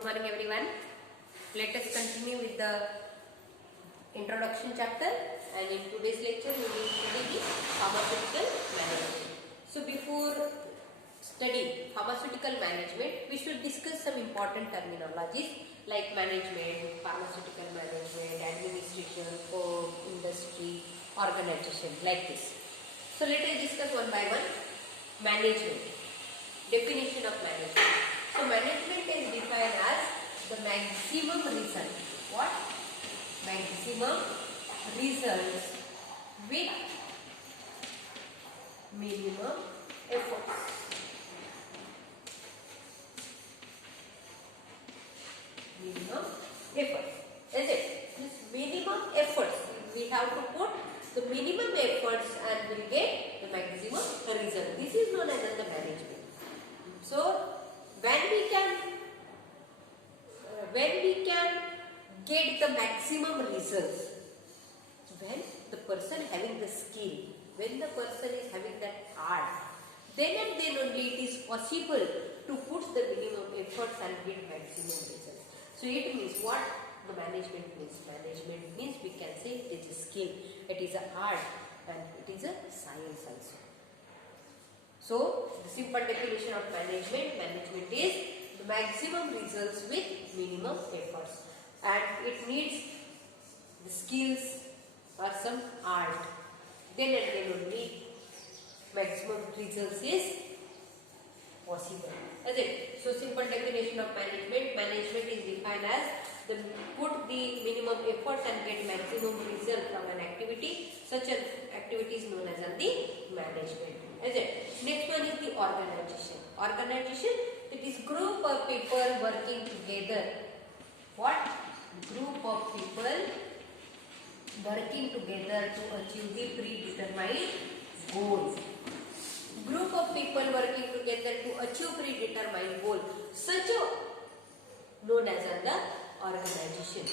Good morning everyone. Let us continue with the introduction chapter, and in today's lecture we will study the pharmaceutical management. So before studying pharmaceutical management, we should discuss some important terminologies like management, pharmaceutical management, administration, firm, industry, organization, like this. So let us discuss one by one. Management. Definition of management. So management is defined as the maximum result. What? Maximum results with minimum efforts. Minimum efforts. Is it? This minimum efforts. We have to put the minimum efforts and will get the maximum result. This is known as the management. So when we can get the maximum results, when the person having the skill, when the person is having that art, then and then only it is possible to put the minimum efforts and get maximum results. So it means what the management means. Management means we can say it is a skill, it is an art, and it is a science also. So the simple definition of management is the maximum results with minimum efforts, and it needs the skills or some art. Then and then only maximum results is possible. Is it? So simple definition of management. Management is defined as the put the minimum efforts and get maximum result from an activity. Such an activity is known as the management. Is it? Next one is the organization. Organization, it is group of people working together. What? Group of people working together to achieve the predetermined goal. Group of people working together to achieve predetermined goal. Such a known as the organization.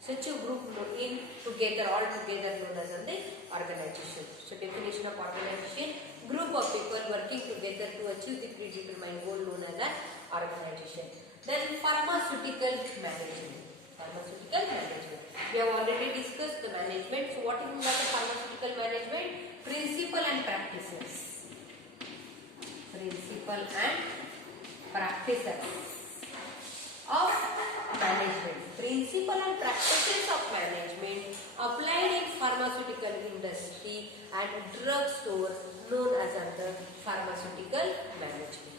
Such a group in together, all together known as the organization. So definition of organization: group of people working together to achieve the predetermined goal known as an organization. Then pharmaceutical management. Pharmaceutical management. We have already discussed the management. So what is meant by the pharmaceutical management? Principle and practices. Principle and practices of management. Principle and practices of management applied in pharmaceutical industry and drug stores known as the pharmaceutical management.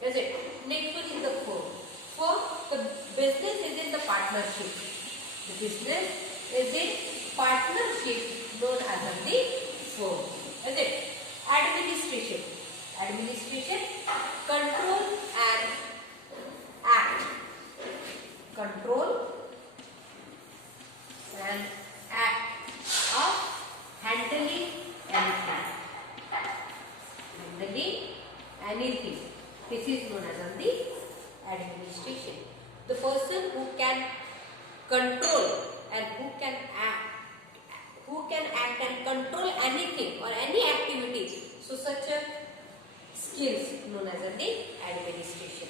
Is it? Next one is the firm. Firm, the business is in the partnership. The business is in partnership known as the firm. Is it? Administration. Administration, control and act. Control and act of handling anything. Handling anything. This is known as the administration. The person who can control and who can act and control anything or any activity. So such a skills known as the administration.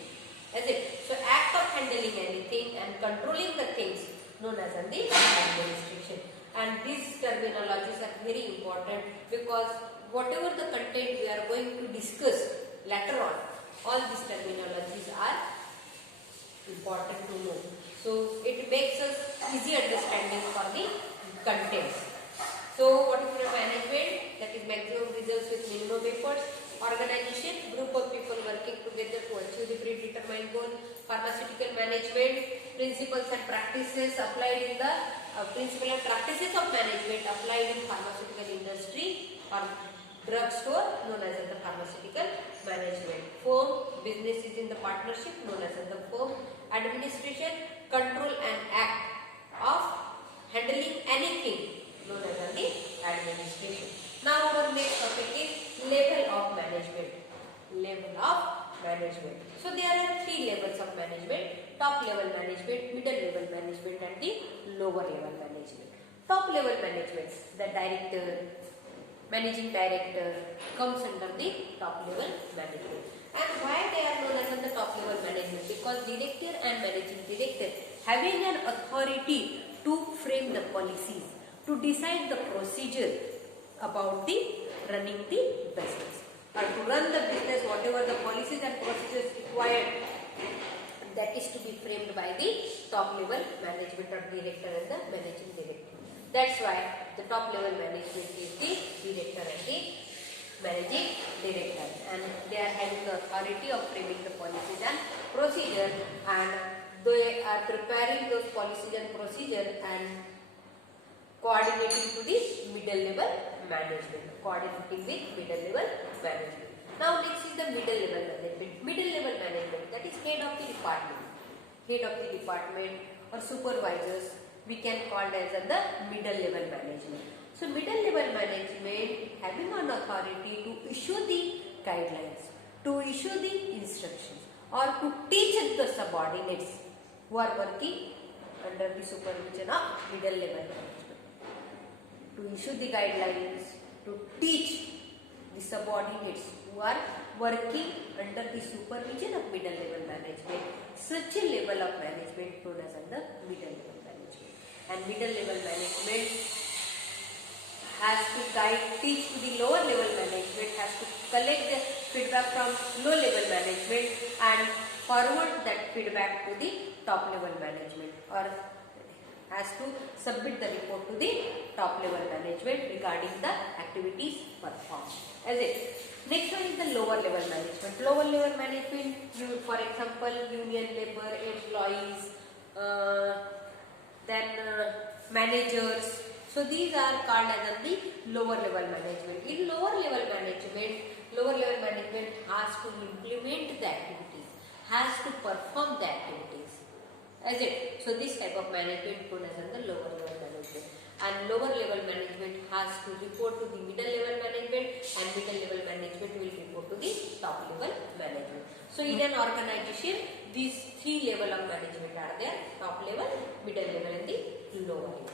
Is it? So act of handling anything and controlling the things known as the administration. And these terminologies are very important because whatever the content we are going to discuss later on, all these terminologies are important to know. So it makes us easy understanding for the contents. So what is the management? That is maximum results with minimum efforts. Organization, group of people working together to achieve the predetermined goal. Pharmaceutical management, principles and practices applied in the principle and practices of management applied in pharmaceutical industry or drug store known as the pharmaceutical management. Firm, business is in the partnership known as the firm. Administration, control and act of handling anything known as the administration. Now our next topic is level of management. Level of management. So there are three levels of management: top level management, middle level management, and the lower level management. Top level management, the director, managing director comes under the top level management. And why they are known as the top level management? Because director and managing director having an authority to frame the policies, to decide the procedure about the running the business, or to run the business, whatever the policies and procedures required, that is to be framed by the top level management or director and the managing director. That's why the top level management is the director and the managing director, and they are having the authority of framing the policies and procedure, and they are preparing those policies and procedure and coordinating to the middle level management, coordinating with middle level management. Now next is the middle level management. Middle level management, that is head of the department. Head of the department or supervisors we can call as the middle level management. So middle level management having an authority to issue the guidelines, to issue the instructions, or to teach the subordinates who are working under the supervision of middle level management, to issue the guidelines, to teach the subordinates who are working under the supervision of middle level management. Such a level of management known as the middle level management. And middle level management has to guide, teach to the lower level management, has to collect the feedback from low level management and forward that feedback to the top level management, or has to submit the report to the top level management regarding the activities performed. As it. Next one is the lower level management. Lower level management, for example, union labor, employees, then managers. So these are called as the lower level management. In lower level management has to implement the activities, has to perform the activities. As it. So this type of management known as the lower level management. And lower level management has to report to the middle level management, and middle level management will report to the top level management. So in an organization, these three levels of management are there: top level, middle level, and the lower level.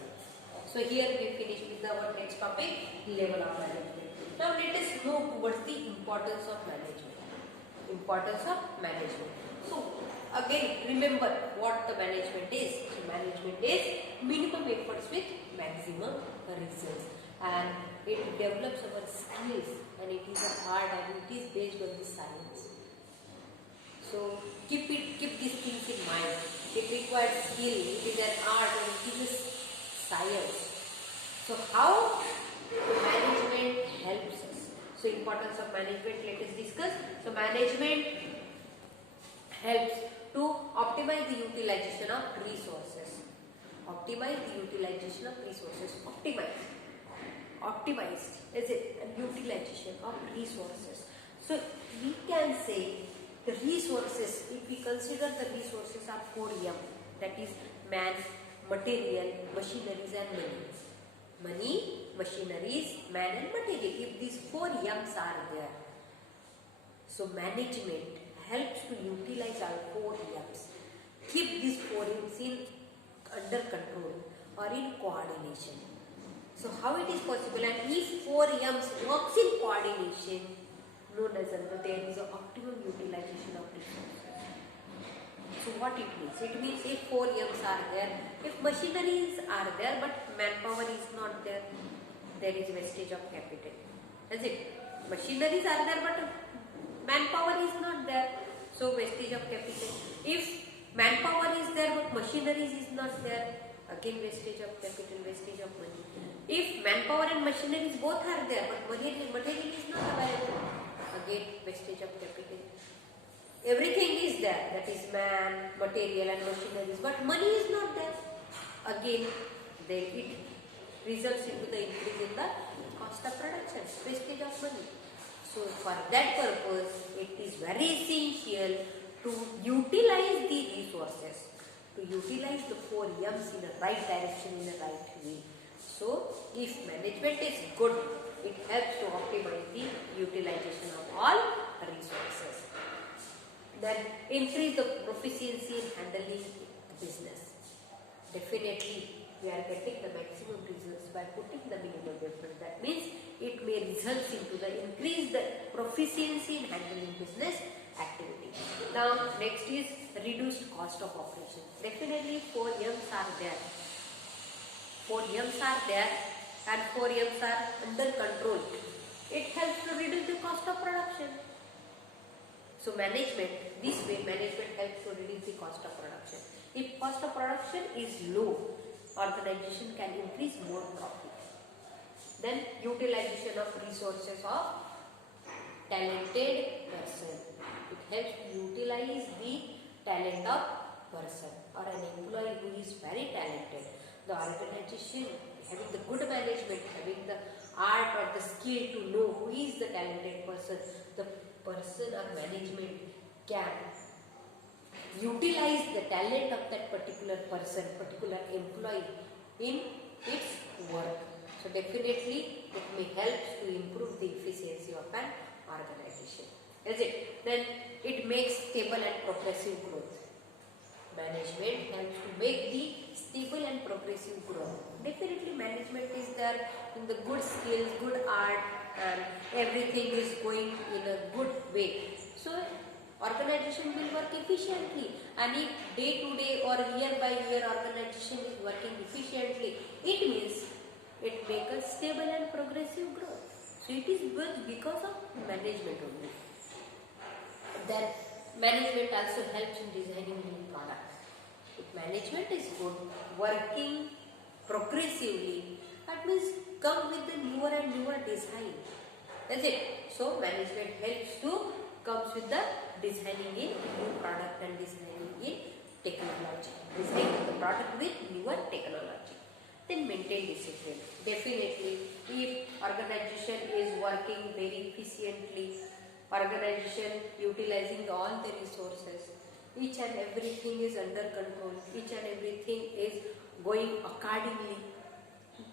So here we finish with our next topic, level of management. Now let us move towards the importance of management. Importance of management. So again, remember what the management is. So management is minimum efforts with maximum results, and it develops our skills, and it is a art, and it is based on the science. So keep these things in mind. It requires skill, it is an art, and it is a science. So how management helps us? So importance of management, let us discuss. So management helps to optimize the utilization of resources. Optimize the utilization of resources. Optimize is it a utilization of resources. So we can say the resources, if we consider the resources are 4M, that is man, material, machineries and money. Money, machineries, man and material. If these 4 M's are there, so management helps to utilize our 4 M's. Keep these 4 M's in under control or in coordination. So how it is possible? And if 4 M's works in coordination, known as there is an optimum utilization of resources. So what it means? It means if 4 M's are there, if machineries are there but manpower is not there, there is wastage of capital. Is it? Machineries are there but manpower is not there, so wastage of capital. If manpower is there but machineries is not there, again wastage of capital, wastage of money. If manpower and machineries both are there but material is not available, again wastage of capital. Everything is there, that is man, material and machineries, but money is not there. Again, it results into the increase in the cost of production, wastage of money. So for that purpose, it is very essential to utilize the resources, to utilize the 4 M's in the right direction, in the right way. So if management is good, it helps to optimize the utilization of all resources. Then increase the proficiency in handling business. Definitely we are getting the maximum results by putting the minimum effort. That means it may result into the increase the proficiency in handling business, activity. Now next is reduced cost of operation. Definitely 4 M's are there. 4 M's are there and 4 M's are under control. It helps to reduce the cost of production. So management, this way management helps to reduce the cost of production. If cost of production is low, organization can increase more profits. Then utilization of resources of talented person. It helps to utilize the talent of person or an employee who is very talented. The organization having the good management, having the art or the skill to know who is the talented person, the person or management can utilize the talent of that particular person, particular employee in its work. So definitely it may help to improve the efficiency of an organization. Is it? Then it makes stable and progressive growth. Management helps to make the stable and progressive growth. Definitely management is there in the good skills, good art, and everything is going in a good way. So organization will work efficiently, and if day to day or year by year organization is working efficiently, it means it makes a stable and progressive growth. So it is good because of management only. Then management also helps in designing new product. If management is good, working progressively, that means come with the newer and newer design. That's it. So management helps to comes with the designing in new product and designing in technology. Designing the product with newer technology. Then maintain discipline. Definitely, if organization is working very efficiently, organization utilizing all the resources, each and everything is under control, each and everything is going accordingly,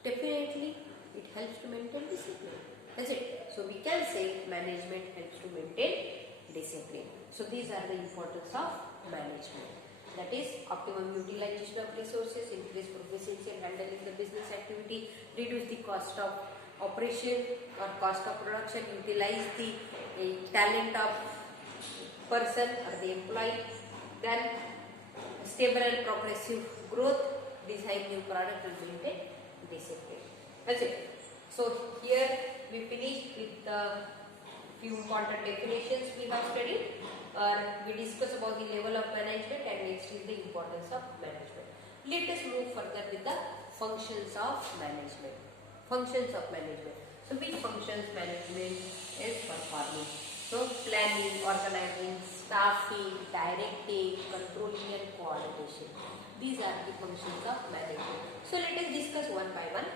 definitely it helps to maintain discipline. That's it. So we can say management helps to maintain discipline. So these are the importance of management. That is optimum utilization of resources, increase proficiency in handling the business activity, reduce the cost of operation or cost of production, utilize the talent of person or the employee, then stable and progressive growth, design new product and maintain discipline. That's it. So here we finished with the few important definitions we have studied. We discussed about the level of management and next is the importance of management. Let us move further with the functions of management. Functions of management. So which functions management is performing? So planning, organizing, staffing, directing, controlling and coordination. These are the functions of management. So let us discuss one by one.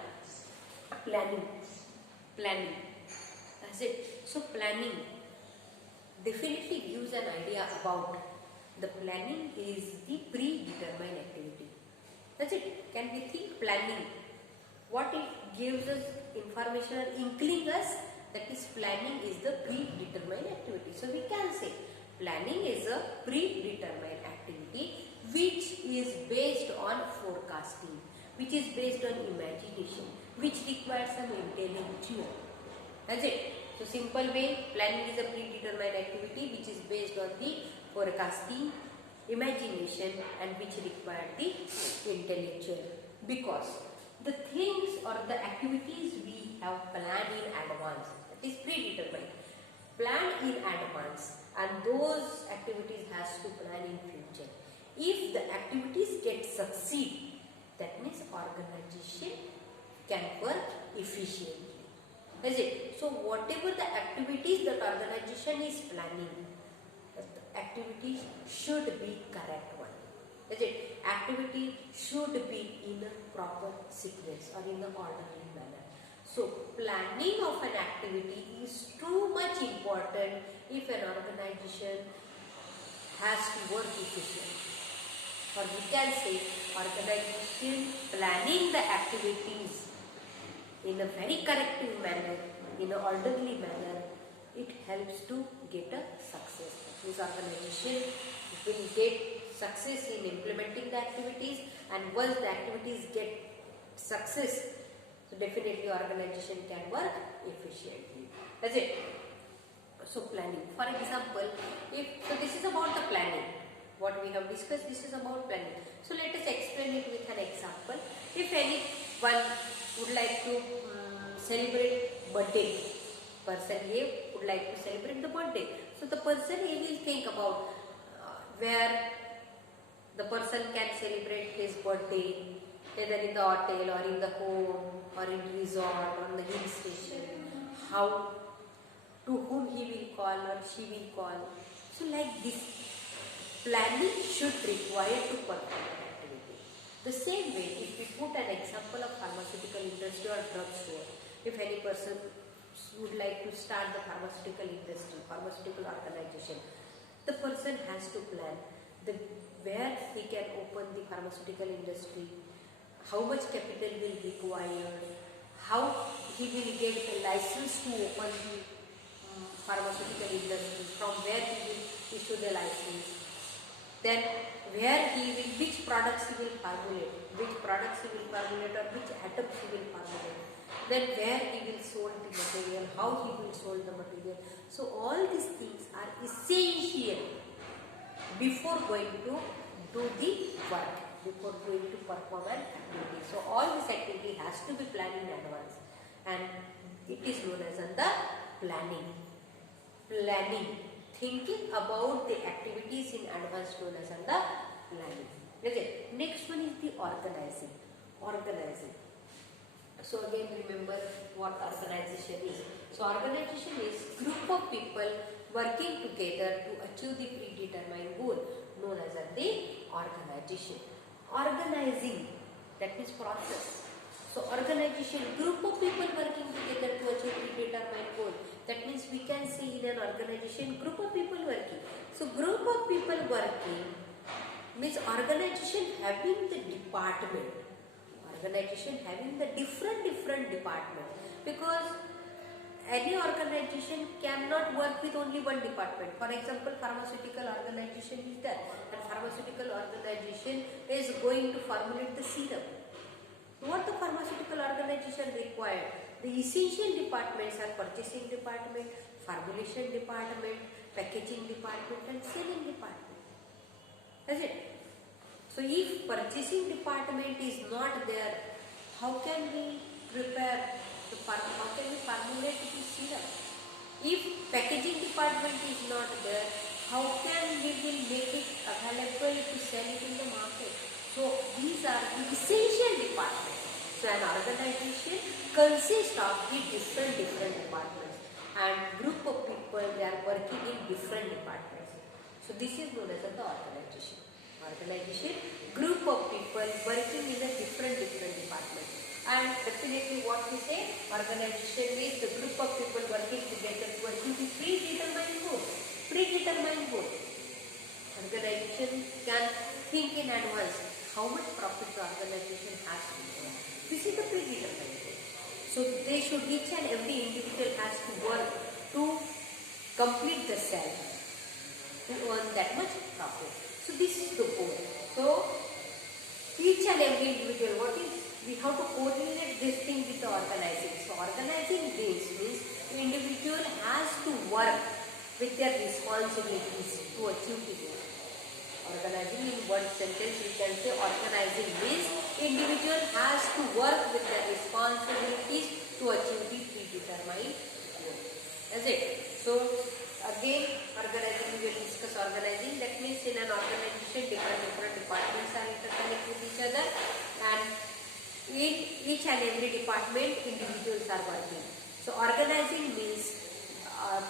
Planning. Planning. That's it. So planning definitely gives an idea about the planning is the predetermined activity. That's it. Can we think planning? What it gives us information or inkling us, that is planning is the predetermined activity. So we can say planning is a predetermined activity which is based on forecasting, which is based on imagination, which requires some intellectual. That's it. So simple way, planning is a predetermined activity which is based on the forecasting, imagination and which require the intellectual, because the things or the activities we have planned in advance, that is predetermined, planned in advance, and those activities has to plan in future. If the activities get succeed, that means organization can work efficiently. Is it? So whatever the activities that organization is planning, the activities should be correct one. Is it? Activity should be in a proper sequence or in the orderly manner. So planning of an activity is too much important if an organization has to work efficiently. Or we can say organization planning the activities in a very corrective manner, in an orderly manner, it helps to get a success. This organization will get success in implementing the activities, and once the activities get success, so definitely organization can work efficiently. That's it. So planning. For example, this is about the planning. What we have discussed, this is about planning. So let us explain it with an example. If anyone would like to celebrate birthday, person A would like to celebrate the birthday. So the person A will think about where the person can celebrate his birthday, either in the hotel or in the home or in resort or on the hill station. How, to whom he will call or she will call. So like this, planning should require to perform an activity. The same way, if we put an example of pharmaceutical industry or drugstore, if any person would like to start the pharmaceutical industry, pharmaceutical organization, the person has to plan where he can open the pharmaceutical industry, how much capital will require, how he will get a license to open the pharmaceutical industry, from where he will issue the license, then which products he will formulate, or which atoms he will formulate, then where he will sold the material, how he will sold the material. So all these things are essential before going to do the work, before going to perform an activity. So all this activity has to be planned in advance, and it is known as the planning. Thinking about the activities in advance known as the planning. Okay. Next one is the organizing. So again, remember what organization is. So organization is group of people working together to achieve the predetermined goal known as the organization. Organizing, that means process. So organization, group of people working together to achieve predetermined goal. That means we can see in an organization group of people working. So group of people working means organization having the department. Organization having the different department, because any organization cannot work with only one department. For example, pharmaceutical organization is there, and pharmaceutical organization is going to formulate the serum. What the pharmaceutical organization required? The essential departments are purchasing department, formulation department, packaging department, and selling department. Is it? So if purchasing department is not there, how can we formulate the serum? If packaging department is not there, how can we will make it available to sell it in the market? So these are the essential departments. So an organization consists of the different departments, and group of people, they are working in different departments. So this is known as the organization. Group of people working in a different departments. And definitely what we say, organization is the group of people working together to achieve the predetermined goal. Organization can think in advance how much profit the organization has to earn. This is the predetermined goal. So they should, each and every individual has to work to complete the cell to earn that much profit. So this is the goal. So each and every individual, we have to coordinate this thing with the organizing. So organizing this means the individual has to work with their responsibilities to achieve the goal. Organizing, in one sentence we can say, organizing means individual has to work with their responsibilities to achieve the predetermined goal. Is it? So again, organizing, we will discuss organizing. That means in an organization, different departments are interconnected with each other, and in each and every department, individuals are working. So organizing means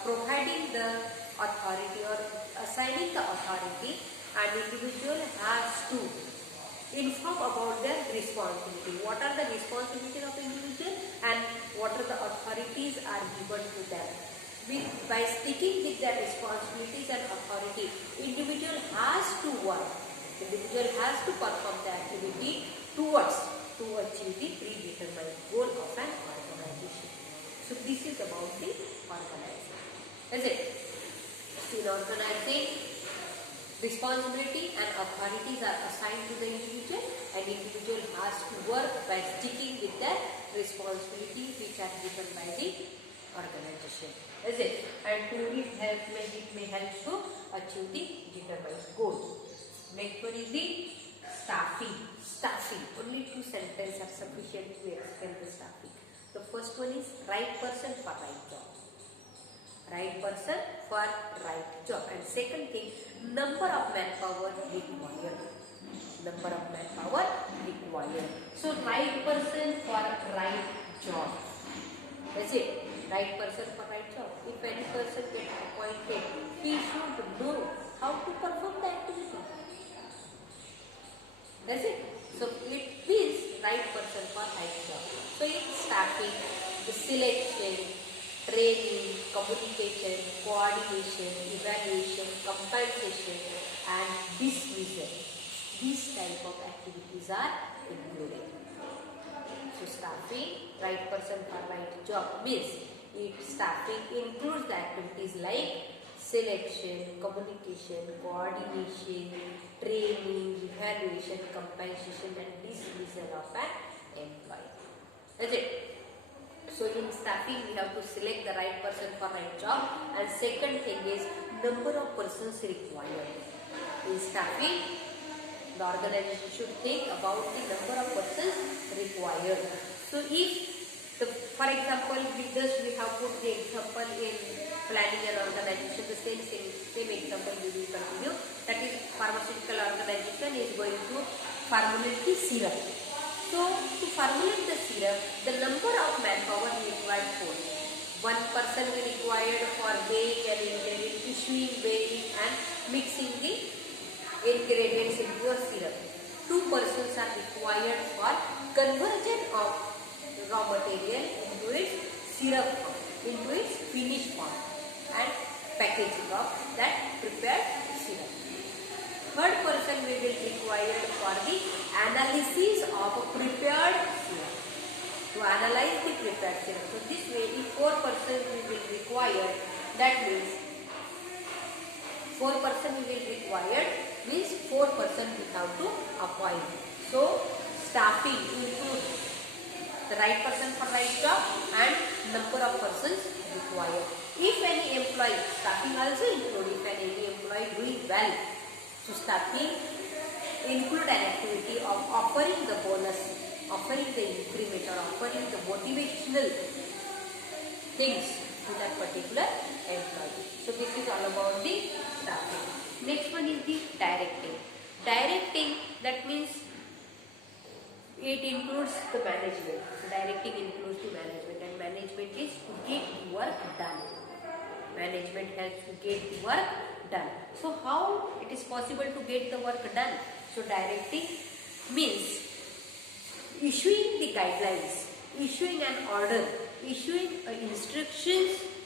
providing the authority or assigning the authority, and individual has to inform about their responsibility. What are the responsibilities of individual and what are the authorities are given to them. By sticking with their responsibilities and authority, individual has to work, individual has to perform the activity to achieve the predetermined goal of an organization. So this is about the organizing. Is it? In organizing, responsibility and authorities are assigned to the individual, and individual has to work by sticking with their responsibilities which are given by the organization, is it? And to it may help to achieve the determined goal. Next one is the staffing. Staffing. Only 2 sentences are sufficient to explain the staffing. The first one is right person for right job. Right person for right job. And second thing, number of manpower required. Number of manpower required. So right person for right job. That's it. Right person for right job. If any person gets appointed, he should know how to perform the activity. That's it. So it means right person for right job. So it's staffing, the selection, training, communication, coordination, evaluation, compensation, and dismissal. These type of activities are included. So staffing, right person for right job means staffing includes the activities like selection, communication, coordination, training, evaluation, compensation, and dismissal of an employee. That's it. So in staffing, we have to select the right person for right job, and second thing is number of persons required. In staffing, the organization should think about the number of persons required. So if, for example, we have put the example in planning an organization, the same example we will continue. That is, pharmaceutical organization is going to formulate the syrup. So to formulate the syrup, the number of manpower required for 1 person will required for weighing and interim, issuing, weighing, and mixing the ingredients into a syrup. 2 persons are required for conversion of raw material into its syrup form, into its finished form, and packaging of that prepared syrup. 3rd person will be required for the analysis of a prepared syrup. To analyze the prepared syrup. So this way, if 4 persons will be required, that means 4 persons will be required, means 4 persons we have to appoint. So staffing includes the right person for right job and number of persons required. If any employee, staffing also include, if any employee doing well, so staffing include an activity of offering the bonus, offering the increment, or offering the motivational things to that particular employee. So this is all about the staffing. Next one is the directing. Directing, that means it includes the management. Directing includes the management, and management is to get the work done. Management helps to get the work done. So how it is possible to get the work done? So directing means issuing the guidelines, issuing an order, issuing instructions